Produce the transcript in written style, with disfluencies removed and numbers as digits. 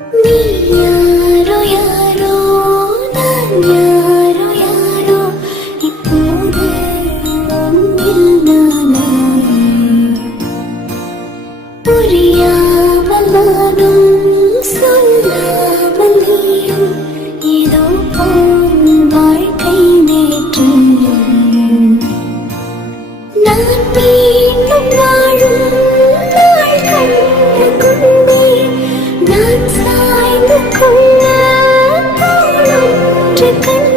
நீ யாரோ யாரோ நான் யாரோ யாரோ இப்போது உன்னில் நானா புரியாமல் நானும் சொல்லாமல் நீயும் ஏதோ போல் வாழ்க்கை நேற்று நான் மீண்டும் வாழும் நாள் கண்டு கொண்டேன் நான் சாய்ந்து கொள்ள தோளொன்று கண்டு